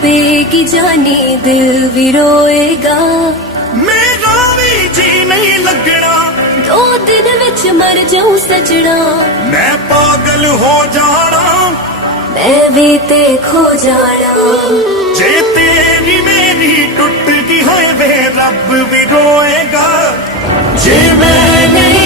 तड़पेगी जानी दिल भी रोएगा। मेरा भी जी नहीं लगना, 2 दिन विच मर जाऊं सजना। मैं पागल हो जाना, मैं भी ते खो जाना। जे तेरी मेरी टूट गई है वे रब भी रोएगा। जे मैं नहीं